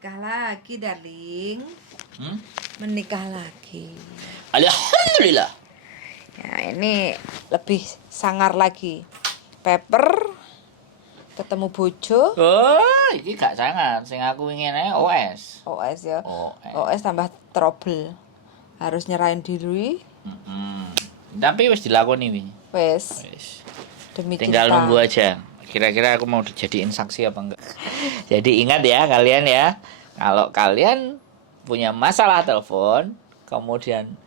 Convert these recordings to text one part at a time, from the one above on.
Menikah lagi, darling. Hmm? Menikah lagi. Alhamdulillah. Ya, ini lebih sangar lagi. Paper ketemu bojo. Oh, ini gak sangat. Sing aku ingin OS. OS ya. OS. OS tambah trouble. Harus nyerahin diri. Tapi wis dilakoni nih. Wes, Wis. demi Tinggal cinta. nunggu aja. Kira-kira aku mau dijadiin saksi apa enggak. Jadi ingat ya kalian ya. Kalau kalian punya masalah telepon, kemudian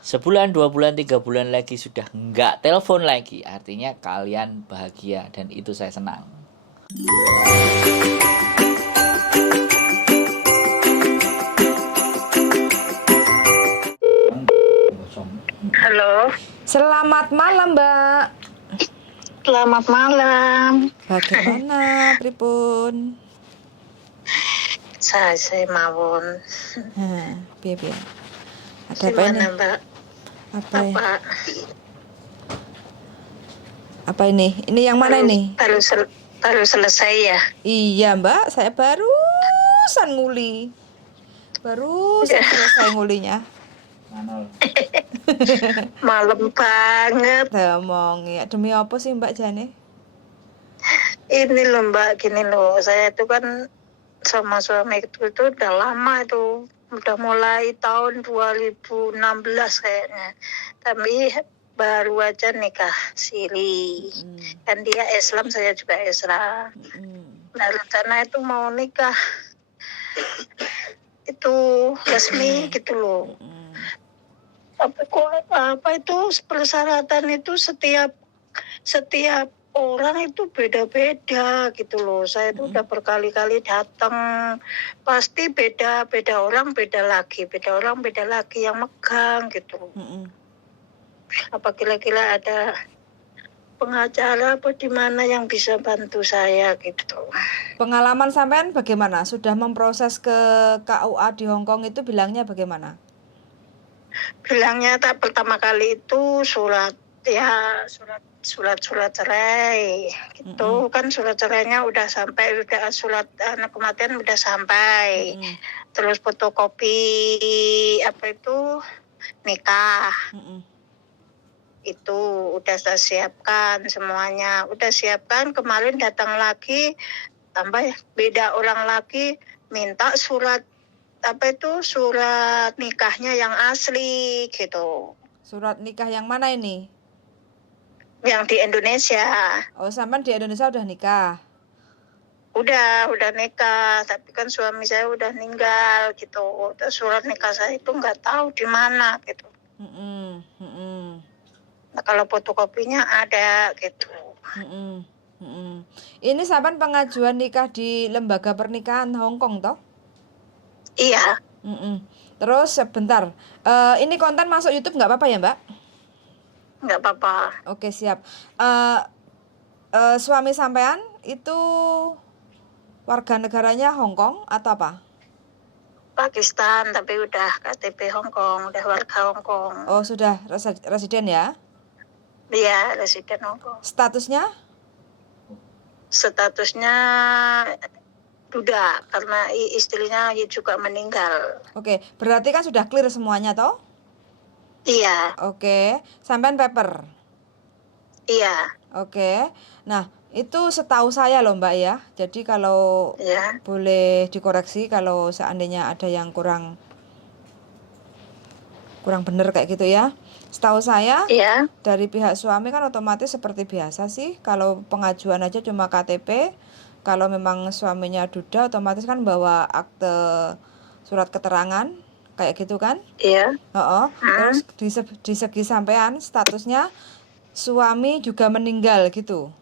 sebulan, 2 bulan, 3 bulan lagi sudah enggak telepon lagi, artinya kalian bahagia dan itu saya senang. Halo, Selamat malam, Mbak. selamat malam. Bagaimana, pripun? Saya mawon. Biar. Ada apa ini? Gimana, Mbak? Apa ya? Apa ini? Ini yang mana ini? Baru selesai ya? Iya, Mbak. Saya barusan nguli. Barusan selesai ngulinya. Malam banget. Ngomong ya. Demi apa sih, Mbak Jane? Ini loh, Mbak, gini loh. Saya itu kan sama suami itu udah lama itu. Udah mulai tahun 2016 kayaknya. Tapi baru aja nikah siri. Kan dia Islam, saya juga Islam. Nah, rencana itu mau nikah itu resmi gitu loh. Apa itu persyaratan itu setiap orang itu beda-beda gitu loh. Saya itu udah berkali-kali datang, pasti beda orang beda lagi yang megang gitu. Apa kira-kira ada pengacara apa di mana yang bisa bantu saya gitu. Pengalaman sampean bagaimana? Sudah memproses ke KUA di Hong Kong itu bilangnya bagaimana? Bilangnya tak pertama kali itu surat cerai gitu. Kan surat cerainya udah sampai, udah surat anak kematian udah sampai. Terus fotokopi apa itu nikah. Itu udah saya siapkan semuanya. Udah siapkan, kemarin datang lagi tambah beda orang lagi minta surat nikahnya yang asli gitu. Surat nikah yang mana ini? Yang di Indonesia. Oh, sampean di Indonesia udah nikah? Udah nikah, tapi kan suami saya udah meninggal gitu. Surat nikah saya itu nggak tahu di mana gitu. Nah, kalau fotokopinya ada gitu. Ini sampean pengajuan nikah di lembaga pernikahan Hong Kong toh? Iya. Terus sebentar, ini konten masuk YouTube nggak apa-apa ya, Mbak? Nggak apa-apa. Oke, siap. Suami sampean itu warga negaranya Hong Kong atau apa? Pakistan, tapi udah KTP Hong Kong, udah warga Hong Kong. Oh, sudah residen ya? Iya, residen Hong Kong. Statusnya duda, karena istrinya juga meninggal. Oke, berarti kan sudah clear semuanya toh? Iya. Oke, sampean paper? Iya. Oke, nah itu setahu saya loh Mbak ya. Jadi kalau boleh dikoreksi kalau seandainya ada yang kurang bener kayak gitu ya. Setahu saya dari pihak suami kan otomatis seperti biasa sih. Kalau pengajuan aja cuma KTP. Kalau memang suaminya duda otomatis kan bawa akte surat keterangan kayak gitu kan? Iya. Terus di segi sampean statusnya suami juga meninggal gitu.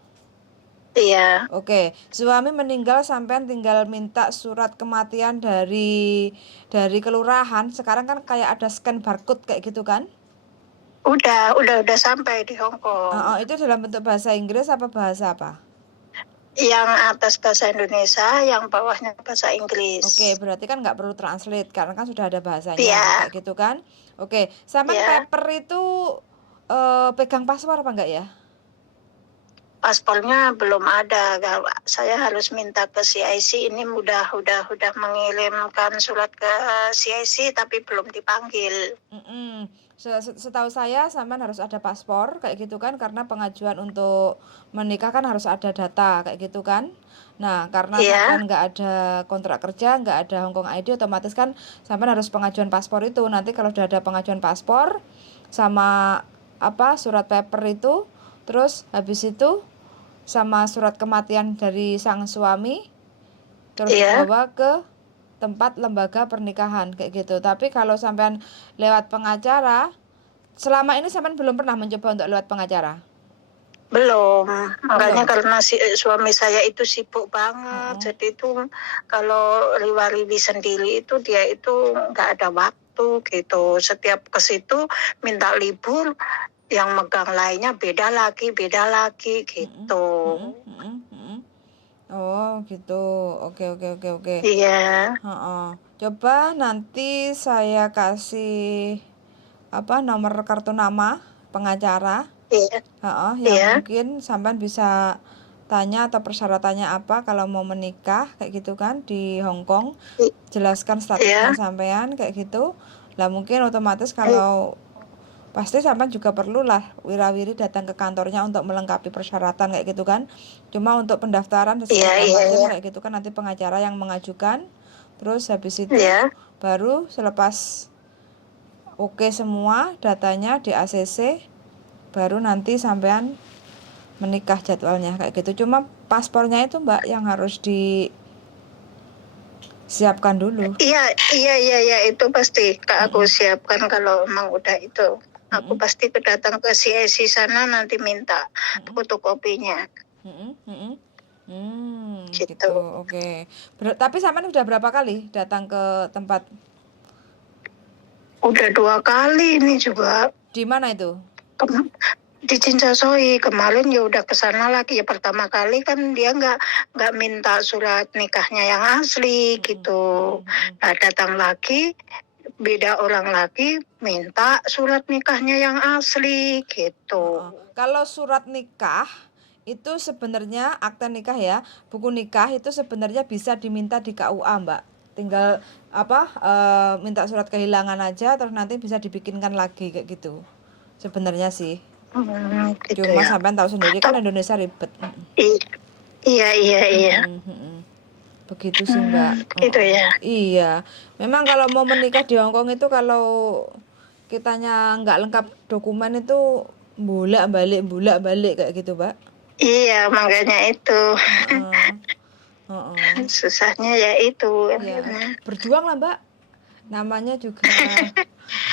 Iya. Oke, suami meninggal sampean tinggal minta surat kematian dari kelurahan. Sekarang kan kayak ada scan barcode kayak gitu kan? Udah sampai di Hong Kong. Itu dalam bentuk bahasa Inggris apa bahasa apa? Yang atas bahasa Indonesia, yang bawahnya bahasa Inggris. Oke, berarti kan nggak perlu translate karena kan sudah ada bahasanya kayak gitu kan? Oke, sampean paper itu pegang paspor apa enggak ya? paspornya belum ada. Saya harus minta ke CIC. Ini udah mengirimkan surat ke CIC tapi belum dipanggil. Setahu saya sampean harus ada paspor kayak gitu kan, karena pengajuan untuk menikah kan harus ada data kayak gitu kan. Nah, karena sampean nggak ada kontrak kerja, nggak ada Hongkong ID, otomatis kan sampean harus pengajuan paspor itu. Nanti kalau udah ada pengajuan paspor sama surat paper itu, terus habis itu sama surat kematian dari sang suami, terus dibawa ke tempat lembaga pernikahan kayak gitu. Tapi kalau sampean lewat pengacara, selama ini sampean belum pernah mencoba untuk lewat pengacara? Belum, makanya karena suami saya itu sibuk banget, jadi itu kalau riwa-riwi sendiri itu dia itu nggak ada waktu gitu. Setiap ke situ minta libur, yang megang lainnya beda lagi gitu. Oh gitu, oke. Iya. Coba nanti saya kasih nomor kartu nama pengacara. Yang mungkin sampean bisa tanya atau persyaratannya apa kalau mau menikah kayak gitu kan di Hong Kong. Jelaskan statusnya sampean kayak gitu. Lah mungkin otomatis kalau pasti sampean juga perlu lah wirawiri datang ke kantornya untuk melengkapi persyaratan kayak gitu kan. Cuma untuk pendaftaran dan segala macam kayak gitu kan nanti pengacara yang mengajukan. Terus habis itu baru selepas oke semua datanya di ACC, baru nanti sampean menikah jadwalnya kayak gitu. Cuma paspornya itu Mbak yang harus disiapkan dulu. Iya, itu pasti aku siapkan kalau emang udah itu. Aku pasti datang ke CIC sana nanti minta fotokopinya. Gitu. Oke. Tapi sampean udah berapa kali datang ke tempat? Udah 2 kali ini juga. Di mana itu? Di Cincasoi. Kemarin ya udah kesana lagi. Ya pertama kali kan dia nggak minta surat nikahnya yang asli gitu. Nah, datang lagi beda orang lagi minta surat nikahnya yang asli gitu. Kalau surat nikah itu sebenarnya akte nikah ya, buku nikah itu sebenarnya bisa diminta di KUA Mbak. Tinggal minta surat kehilangan aja, terus nanti bisa dibikinkan lagi kayak gitu. Sebenarnya sih. Gitu Cuma ya. sampean tahu sendiri kan Indonesia ribet. Iya. Begitu sih Mbak. Gitu ya. Iya. Memang kalau mau menikah di Hongkong itu kalau kitanya nggak lengkap dokumen itu bolak-balik kayak gitu Mbak. Iya, makanya itu. Susahnya ya itu. Ya, berjuang lah Mbak. Namanya juga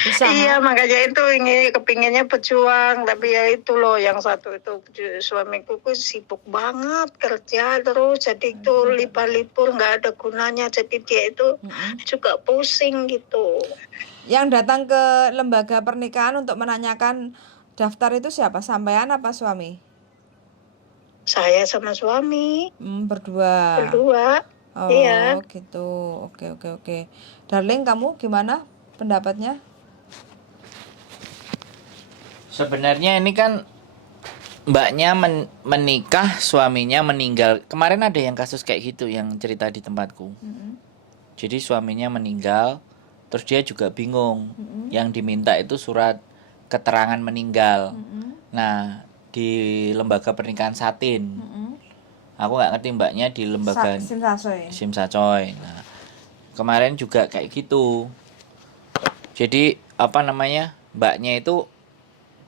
usaha. Iya, makanya itu ini kepinginnya berjuang, tapi ya itu loh yang satu itu suamiku sibuk banget kerja terus, jadi itu libur nggak ada gunanya, jadi dia itu juga pusing gitu. Yang datang ke lembaga pernikahan untuk menanyakan daftar itu siapa? Sampean apa suami? Saya sama suami. Berdua. Oh, iya. Gitu. Oke. Darling, kamu gimana pendapatnya? Sebenarnya ini kan mbaknya menikah, suaminya meninggal. Kemarin ada yang kasus kayak gitu yang cerita di tempatku. Jadi suaminya meninggal, terus dia juga bingung. Yang diminta itu surat keterangan meninggal. Nah, di lembaga pernikahan Satin. Aku nggak ngerti mbaknya di lembaga Simsacoy. Nah, kemarin juga kayak gitu. Jadi mbaknya itu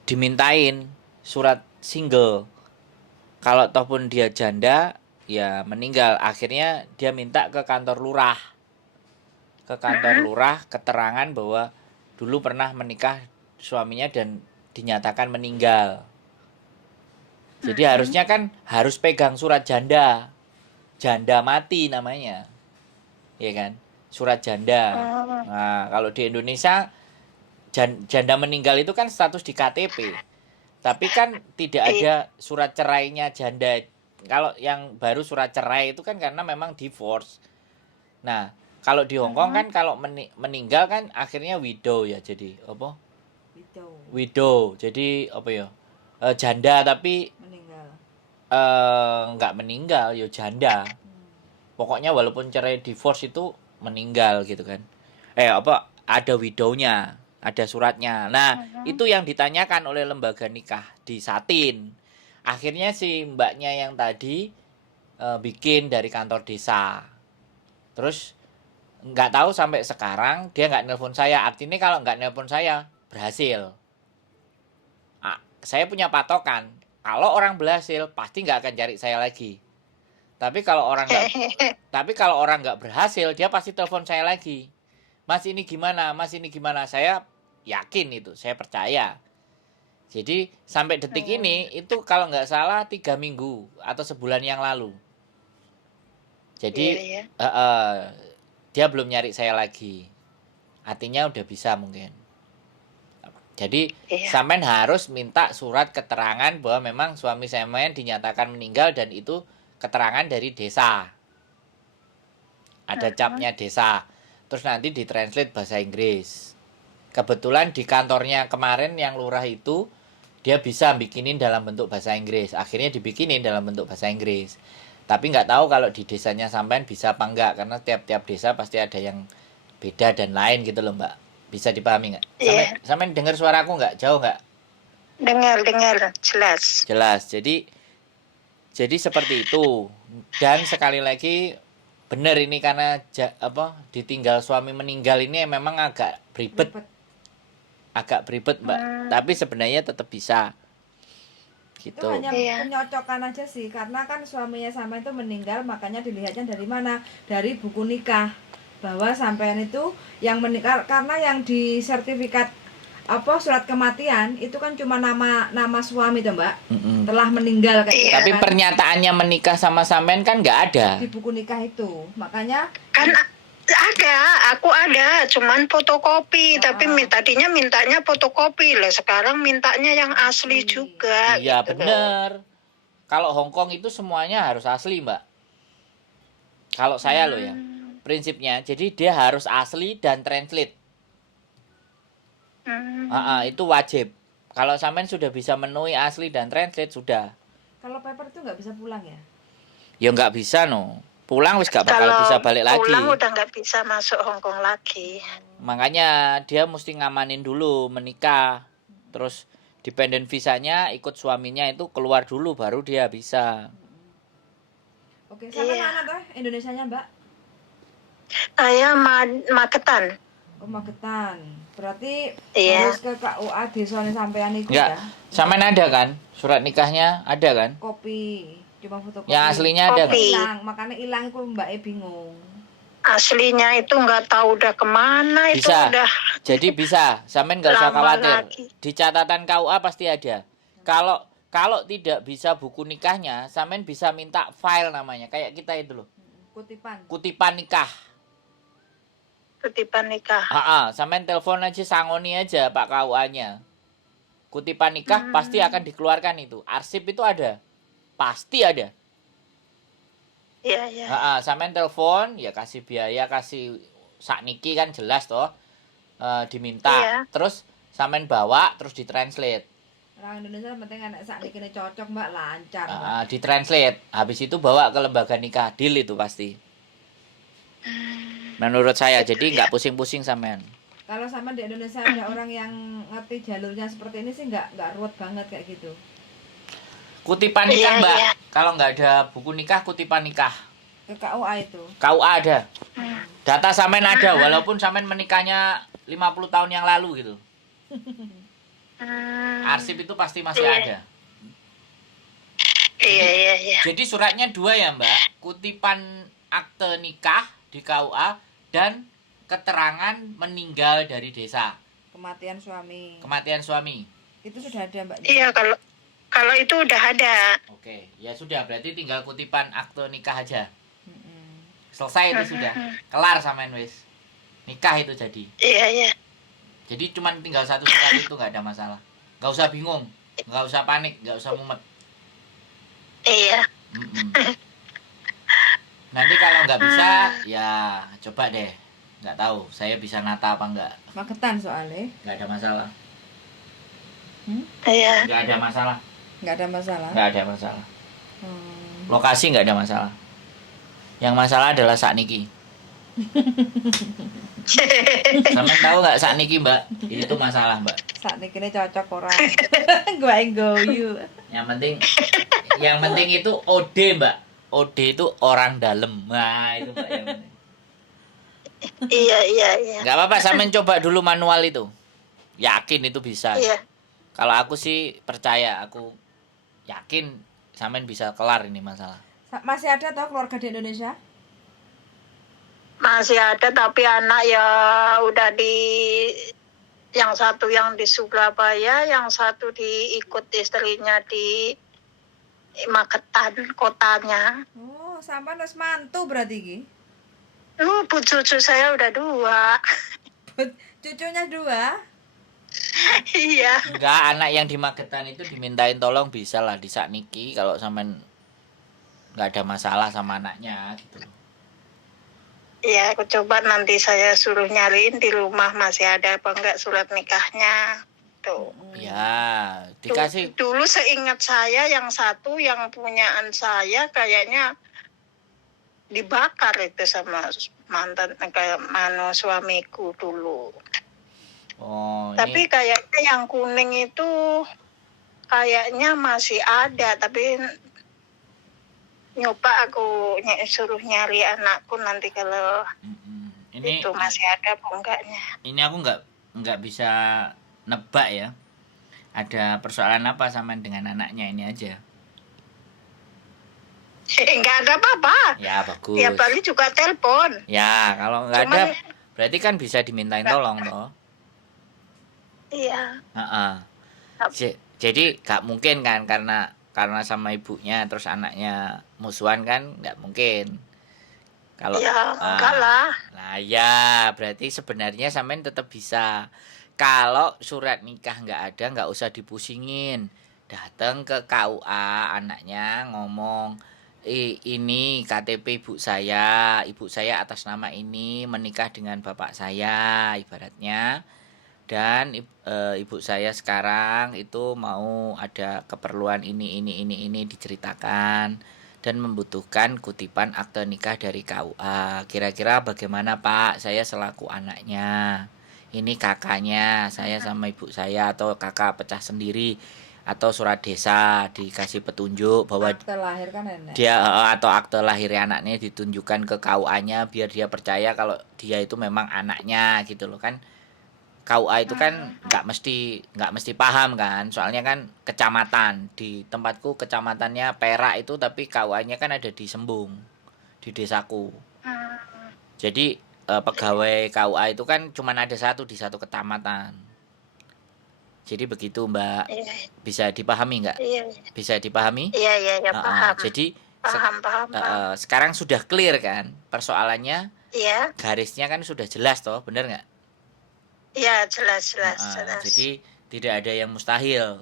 dimintain surat single. Kalau toh pun dia janda, ya meninggal. Akhirnya dia minta ke kantor lurah. Ke kantor lurah keterangan bahwa dulu pernah menikah suaminya dan dinyatakan meninggal. Jadi harusnya kan harus pegang surat janda. Janda mati namanya. Iya kan? Surat janda. Nah, kalau di Indonesia janda meninggal itu kan status di KTP. Tapi kan tidak ada surat cerainya janda. Kalau yang baru surat cerai itu kan karena memang divorce. Nah, kalau di Hongkong kan kalau meninggal kan akhirnya widow ya, jadi apa? Widow. Jadi apa ya? Janda tapi nggak meninggal, yo janda. Pokoknya walaupun cerai divorce itu meninggal gitu kan. Ada widownya, ada suratnya. Nah, itu yang ditanyakan oleh lembaga nikah di Satin. Akhirnya si mbaknya yang tadi bikin dari kantor desa. Terus nggak tahu sampai sekarang dia nggak nelpon saya. Artinya kalau nggak nelpon saya berhasil. Saya punya patokan. Kalau orang berhasil pasti nggak akan cari saya lagi. Tapi kalau orang nggak berhasil, dia pasti telepon saya lagi. Mas ini gimana? Mas ini gimana? Saya yakin itu, saya percaya. Jadi sampai detik ini itu kalau nggak salah 3 minggu atau sebulan yang lalu. Jadi dia belum nyari saya lagi. Artinya udah bisa mungkin. Jadi sampean harus minta surat keterangan bahwa memang suami sampean dinyatakan meninggal dan itu keterangan dari desa. Ada capnya desa. Terus nanti ditranslate bahasa Inggris. Kebetulan di kantornya kemarin yang lurah itu dia bisa bikinin dalam bentuk bahasa Inggris. Akhirnya dibikinin dalam bentuk bahasa Inggris. Tapi nggak tahu kalau di desanya sampean bisa apa enggak karena tiap-tiap desa pasti ada yang beda dan lain gitu loh, Mbak. Bisa dipahami nggak? Sampean dengar suaraku nggak? Jauh nggak? Dengar, jelas. Jelas. Jadi seperti itu. Dan sekali lagi benar ini karena ditinggal suami meninggal ini memang agak beribet. Agak beribet, Mbak. Tapi sebenarnya tetap bisa. Gitu. Itu hanya penyocokan aja sih karena kan suaminya sampean itu meninggal, makanya dilihatnya dari mana? Dari buku nikah. Bahwa sampean itu yang meninggal karena yang di sertifikat surat kematian itu kan cuma nama suami tuh, Mbak. Telah meninggal kayak gitu. Tapi kan pernyataannya menikah sama sampean kan nggak ada di buku nikah itu. Makanya kan aku ada cuman fotokopi, tapi tadinya mintanya fotokopi lah, sekarang mintanya yang asli juga. Iya, gitu bener. Kalau Hongkong itu semuanya harus asli, Mbak. Kalau saya loh ya prinsipnya, jadi dia harus asli dan translate. Itu wajib. Kalau sampean sudah bisa memenuhi asli dan translate sudah. Kalau paper itu nggak bisa pulang ya? Ya nggak bisa no. Pulang wis gak bakal bisa balik lagi. Pulang udah nggak bisa masuk Hongkong lagi. Makanya dia mesti ngamanin dulu menikah. Terus dependent visanya ikut suaminya itu keluar dulu baru dia bisa. Oke, sampai mana tuh Indonesianya, Mbak? Saya Magetan. Oh, Magetan. Berarti harus ke KUA desane sampean iku ya. Sampean ada kan? Surat nikahnya ada kan? Kopi, cuma fotokopi. Yang aslinya ada enggak? Hilang, makanya hilang iku Mbake bingung. Aslinya itu nggak tahu udah kemana bisa. Itu udah. Jadi bisa, sampean nggak usah khawatir. Di catatan KUA pasti ada. Kalau tidak bisa buku nikahnya, sampean bisa minta file namanya, kayak kita itu loh. Kutipan nikah. Kutipan nikah. Sampean telepon aja sangoni aja Pak KUA-nya. Kutipan nikah pasti akan dikeluarkan itu. Arsip itu ada. Pasti ada. Iya. Sampean telepon, ya kasih biaya, kasih sakniki kan jelas toh. Diminta. Iya. Terus sampean bawa, terus ditranslate. Orang Indonesia penting anak sakniki ini cocok, Mbak, lancar. Ditranslate. Habis itu bawa ke lembaga nikah, deal itu pasti. Menurut saya, jadi nggak pusing-pusing sampean. Kalau sampean di Indonesia ada orang yang ngerti jalurnya seperti ini sih nggak ruwet banget kayak gitu. Kutipan nikah, Mbak. Kalau nggak ada buku nikah, kutipan nikah. Ke KUA itu. KUA ada. Data sampean ada, walaupun sampean menikahnya 50 tahun yang lalu gitu. Arsip itu pasti masih ada. Iya. Jadi suratnya 2 ya, Mbak. Kutipan akte nikah di KUA dan keterangan meninggal dari desa. Kematian suami. Itu sudah ada, Mbak. Iya, kalau itu udah ada. Oke, ya sudah, berarti tinggal kutipan akte nikah aja. Selesai itu sudah. Kelar sampean wis. Nikah itu jadi. Iya. Jadi cuma tinggal satu surat itu nggak ada masalah. Nggak usah bingung, nggak usah panik, nggak usah mumet. Iya. Nanti kalau nggak bisa, ya coba deh. Nggak tahu, saya bisa nata apa nggak. Magetan soalnya. Nggak ada masalah. Iya. Nggak ada masalah. Nggak ada masalah. Nggak ada masalah. Lokasi nggak ada masalah. Yang masalah adalah sakniki. Sampeyan tahu nggak sakniki, Mbak? Itu masalah, Mbak. Sakniki ini cocok orang. Gua you. Yang penting itu OD, Mbak. OD itu orang dalam. Nah, itu Mbak yang penting. Iya. Nggak apa-apa, sampean coba dulu manual itu. Yakin itu bisa. Iya. Kalau aku sih percaya, aku yakin sampean bisa kelar ini masalah. Masih ada toh keluarga di Indonesia? Masih ada, tapi anak ya udah yang satu yang di Surabaya, yang satu diikut istrinya di Magetan kotanya. Oh, sampean wis mantu berarti iki. Bu cucu saya udah 2. Cucunya 2? Iya. Enggak, anak yang di Magetan itu dimintain tolong bisa lah di sakniki kalau sampean nggak ada masalah sama anaknya gitu. Iya, aku coba nanti saya suruh nyariin di rumah masih ada apa enggak surat nikahnya. Tuh. Ya, dikasih. Dulu seingat saya yang satu yang punyaan saya kayaknya dibakar itu sama mantan kayak suamiku dulu. Oh, tapi ini kayaknya yang kuning itu kayaknya masih ada, tapi nyoba aku suruh nyari anakku nanti kalau ini itu masih ada apa enggaknya. Ini aku nggak bisa nebak ya. Ada persoalan apa sama dengan anaknya ini aja. Enggak ada apa-apa. Ya, bagus. Tiap kali juga telepon. Ya, kalau nggak ada berarti kan bisa dimintain tolong toh. Iya. Jadi nggak mungkin kan karena sama ibunya terus anaknya musuhan kan nggak mungkin. Kalau ya enggak lah. Nah ya berarti sebenarnya sampean tetap bisa. Kalau surat nikah nggak ada nggak usah dipusingin. Datang ke KUA anaknya ngomong ini KTP ibu saya atas nama ini menikah dengan bapak saya ibaratnya. Dan ibu saya sekarang itu mau ada keperluan ini diceritakan dan membutuhkan kutipan akte nikah dari KUA. Kira-kira bagaimana Pak? Saya selaku anaknya. Ini kakaknya, saya sama ibu saya atau kakak pecah sendiri atau surat desa dikasih petunjuk bahwa akte lahir kan enak. Dia atau akte lahir anaknya ditunjukkan ke KUA-nya biar dia percaya kalau dia itu memang anaknya gitu loh kan. KUA itu kan nggak mesti paham kan, soalnya kan kecamatan. Di tempatku kecamatannya Perak itu, tapi KUA-nya kan ada di Sembung, di desaku. Jadi pegawai KUA itu kan cuma ada satu di satu kecamatan. Jadi begitu Mbak, bisa dipahami nggak? Bisa dipahami? Iya paham. Jadi paham. Sekarang sudah clear kan persoalannya? Iya. Garisnya kan sudah jelas toh, bener nggak? Iya jelas. Jadi tidak ada yang mustahil,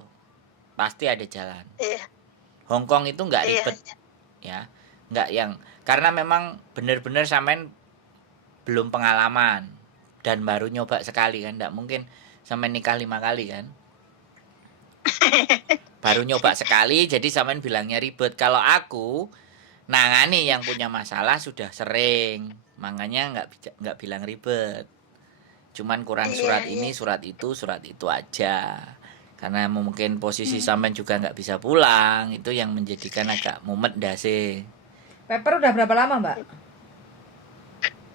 pasti ada jalan. Iya. Hongkong itu nggak ribet, ya, nggak yang karena memang benar-benar sampean belum pengalaman dan baru nyoba sekali kan, nggak mungkin sampean nikah 5 kali kan. Baru nyoba sekali, jadi sampean bilangnya ribet. Kalau aku nangani yang punya masalah sudah sering, makanya nggak bilang ribet. Cuman kurang surat ini, surat itu aja. Karena mungkin posisi sampean juga nggak bisa pulang, itu yang menjadikan agak mumet dasi. Paper udah berapa lama Mbak?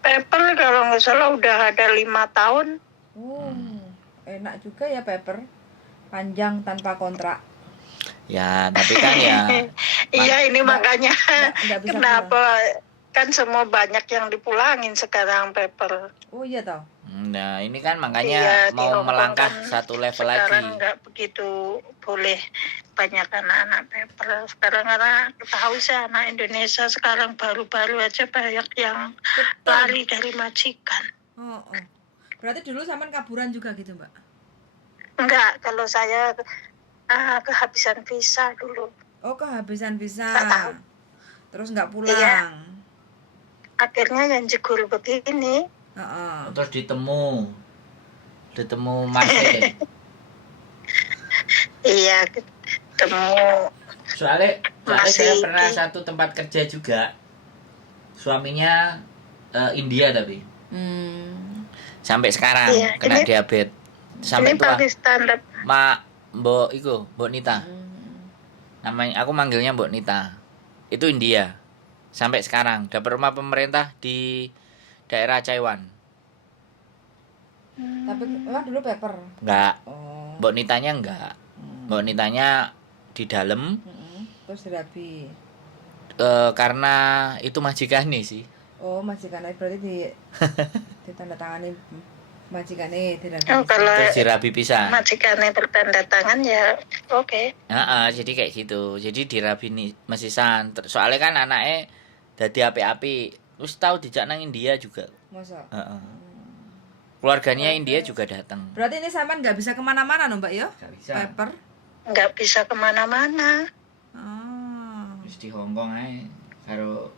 Paper kalau nggak salah udah ada 5 tahun. Enak juga ya paper, panjang tanpa kontrak. Ya, tapi kan ya. Iya ini makanya nggak bisa kenapa pulang. Kan semua banyak yang dipulangin sekarang paper. Oh iya toh. Nah ini kan makanya mau melangkah kan satu level lagi. Sekarang nggak begitu boleh banyak anak-anak paper. Sekarang karena tahu sih anak Indonesia sekarang baru-baru aja banyak yang lari dari majikan. Berarti dulu sampean kaburan juga gitu Mbak? Enggak, kalau saya kehabisan visa dulu. Oh kehabisan visa. Terus nggak pulang. Iya. Akhirnya yang jegur begini. Terus ditemu masih. Iya, ketemu Soalnya Masih saya pernah di- satu tempat kerja juga. Suaminya India tapi sampai sekarang Iya, kena ini- diabetes. ini Sampai tua. Pakistan. Mbok Nita. Namanya aku manggilnya Mbok Nita. Itu India. Sampai sekarang dapat rumah pemerintah di daerah Taiwan. Tapi emang dulu paper. Enggak. Oh. Mbok Nitanya enggak. Mbok Nitanya di dalam Terus dirabi. karena itu majikannya sih. Oh, majikannya berarti ditandatangani majikannya dirabi. Oh, kalau Terus dirabi pisan. majikannya bertanda tangan ya oke. Jadi kayak gitu. Jadi dirabi nih mesisan. Soalnya kan anaknya dadi api-api. Terus tahu dijak nang India juga. Masa? Keluarganya India juga datang. Berarti ini sampean nggak bisa kemana-mana no Mbak ya? Nggak bisa. Paper. Nggak bisa kemana-mana. Terus di Hongkong aja karo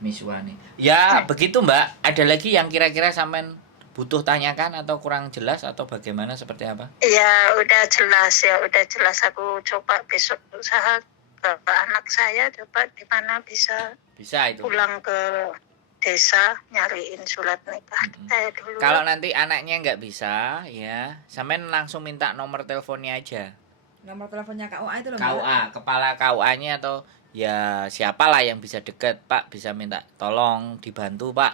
misuane. Ya, begitu Mbak. Ada lagi yang kira-kira sampean butuh tanyakan atau kurang jelas atau bagaimana seperti apa? Ya udah jelas aku coba besok usaha ke anak saya coba di mana bisa Bisa itu. pulang ke desa nyariin surat nikah saya dulu. Kalau nanti anaknya nggak bisa, ya, sampean langsung minta nomor teleponnya aja. Nomor teleponnya KUA itu loh Mbak. KUA, kepala KUA-nya atau ya siapalah yang bisa deket, Pak, bisa minta tolong dibantu, Pak.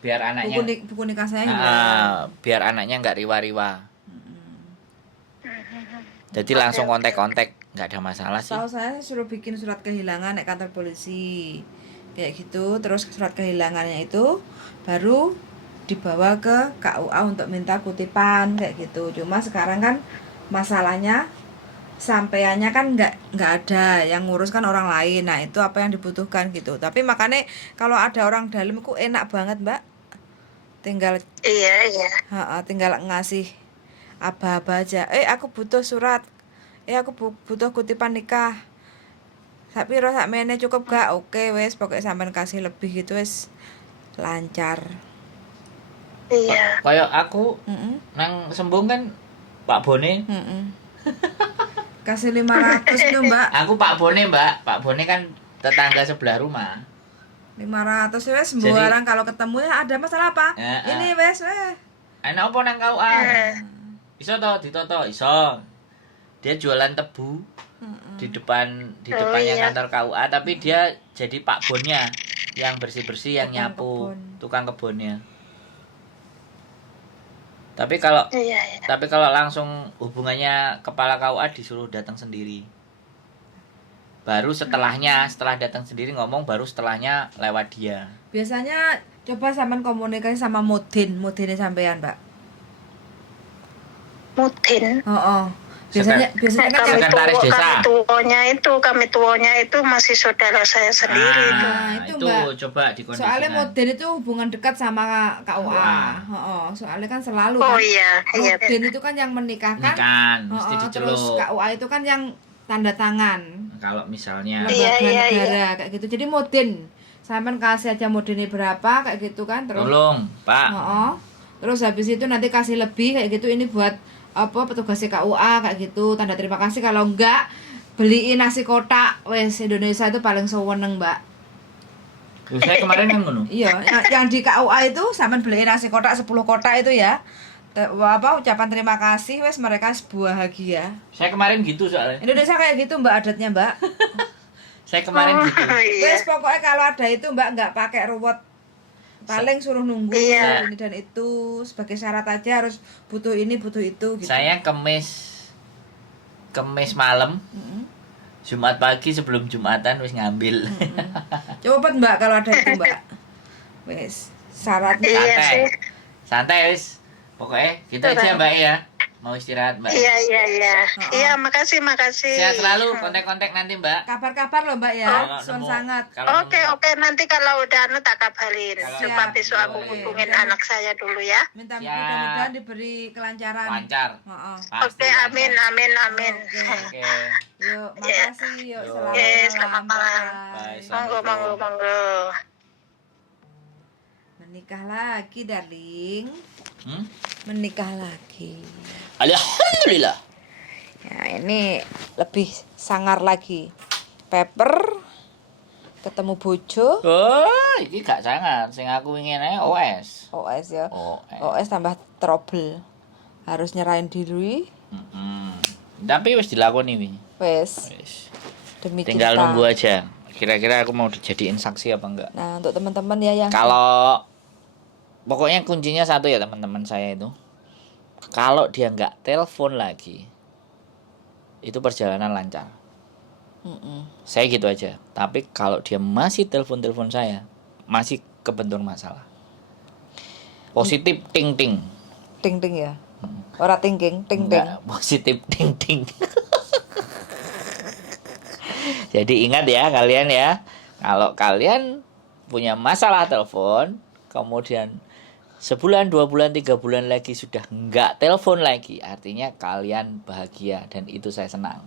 Biar anaknya Buku nikah saya hilang. biar anaknya nggak riwa-riwa. Jadi langsung kontak-kontak, nggak ada masalah sih. Tahu saya suruh bikin surat kehilangan naik kantor polisi. Kayak gitu, terus surat kehilangannya itu baru dibawa ke KUA untuk minta kutipan kayak gitu. Cuma sekarang kan masalahnya sampaiannya kan nggak ada, yang ngurus kan orang lain. Nah itu apa yang dibutuhkan gitu. Tapi makanya kalau ada orang dalam itu enak banget Mbak. Tinggal Iya. tinggal ngasih aba-aba aja. Aku butuh surat. Aku butuh kutipan nikah. Tapi sak mene cukup gak? Oke wes, pokoknya sampean kasih lebih gitu wes lancar. Iya. Kayak aku nang Sembung kan Pak Bone. Kasih 500 itu Mbak. Aku Pak Bone, Mbak. Pak Bone kan tetangga sebelah rumah. 500 wes sembarang kalau ketemu ya ada masalah apa? Ini wes Enak apa nang KUA? Iso toh ditoto, iso. Dia jualan tebu di depannya iya. kantor KUA, tapi dia jadi Pak Bonnya yang bersih-bersih, yang Tukang nyapu, kebun. tukang kebunnya. Tapi kalau Iya. tapi kalau langsung hubungannya kepala KUA disuruh datang sendiri. Baru setelah datang sendiri ngomong, baru setelahnya lewat dia. Biasanya coba sampean komunikasi sama Mudinnya sampean, Mbak. Mudin. Biasanya kan yang Sekretaris desa. Kami tuanya itu masih saudara saya sendiri itu. itu itu Mbak. coba dikondisikan. Soalnya Mudin itu hubungan dekat sama KUA. Soalnya kan selalu Oh kan. iya. Mudin itu kan yang menikahkan. Mesti Terus diceluk. KUA itu kan yang tanda tangan. Kalau misalnya Lembaga Iya. negara kayak gitu. Jadi Mudin sampean kasih aja Mudinnya berapa kayak gitu kan. Terus tolong, Pak. Terus habis itu nanti kasih lebih kayak gitu, ini buat apa petugas KUA kayak gitu, tanda terima kasih. Kalau enggak beliin nasi kotak, wes Indonesia itu paling seweneng Mbak. Saya kemarin kan ngono. Iya, yang di KUA itu sampean beliin nasi kotak 10 kotak itu ya. Ucapan terima kasih, wes mereka bahagia. Saya kemarin gitu soalnya. Indonesia kayak gitu Mbak adatnya Mbak. Saya kemarin gitu. Wes pokoknya kalau ada itu Mbak nggak pakai ruwet. Paling suruh nunggu ini dan itu sebagai syarat aja, harus butuh ini butuh itu gitu. Saya kemis malam, Jumat pagi sebelum Jumatan wis ngambil. Cepet Mbak kalau ada itu Mbak. Wes syaratnya Santai wis. Pokoknya gitu aja Mbak ya. Mau istirahat Mbak. Iya. Iya, makasih. Sehat selalu, kontak-kontak nanti Mbak. Kabar-kabar loh Mbak ya. Suan sangat. Oke, nanti kalau udah tak kabarin. Coba besok aku hubungin anak saya dulu ya. Minta mudah-mudahan diberi kelancaran. Lancar. Oke, amin. Oke. Yuk, makasih. Yuk, selamat malam. Bye. Monggo. Menikah lagi, darling. Menikah lagi. Alhamdulillah. Nah, ini lebih sangar lagi. Paper ketemu bojo. Oh, iki gak sangat. Sing aku ingin ae OS. OS ya. OS. OS tambah trouble. Harus nyerahin diri. Tapi wis dilakoni wi. Wes. Wis. Demi Tinggal cinta. nunggu aja. Kira-kira aku mau dijadiin saksi apa enggak? Nah, untuk teman-teman ya yang Kalau pokoknya kuncinya satu ya teman-teman saya itu. Kalau dia nggak telepon lagi, itu perjalanan lancar. Saya gitu aja. Tapi kalau dia masih telepon saya, masih kebentur masalah. Positif ting ting. ting-ting ya. Ora ting-ting, ting-ting. Enggak, positif ting ting. Jadi ingat ya kalian ya, kalau kalian punya masalah telepon, kemudian sebulan, 2 bulan, 3 bulan lagi sudah nggak telepon lagi, artinya kalian bahagia dan itu saya senang.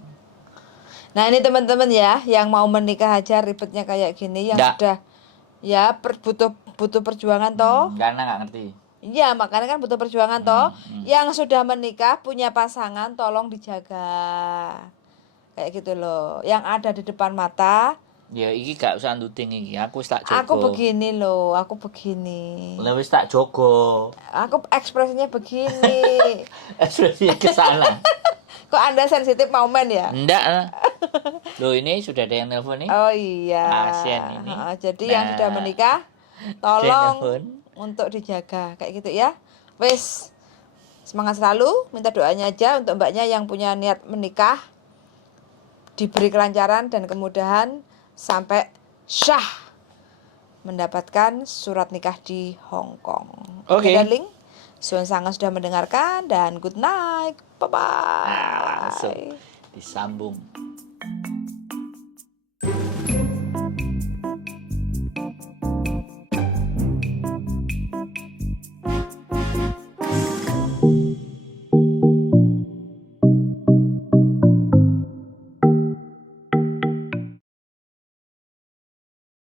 Nah, ini teman-teman ya, yang mau menikah aja ribetnya kayak gini, yang Nggak. sudah ya butuh perjuangan toh. Karena nggak ngerti. Iya, makanya kan butuh perjuangan toh. Yang sudah menikah punya pasangan tolong dijaga. Kayak gitu loh. Yang ada di depan mata. Ya iki gak usah nduting iki, aku wis tak jogo. Aku begini loh, aku begini. Lah wis tak jogo. Aku ekspresinya begini. Ekspresinya ke sana. Kok Anda sensitif mau main ya? Enggak. Loh ini sudah ada yang nelpon nih. Oh iya. Pasien ini. Jadi yang sudah menikah tolong untuk dijaga kayak gitu ya. Wes. Semangat selalu, minta doanya aja untuk mbaknya yang punya niat menikah. Diberi kelancaran dan kemudahan sampai syah mendapatkan surat nikah di Hong Kong. Oke, darling. Suan sangat sudah mendengarkan dan good night. Bye bye. Langsung disambung.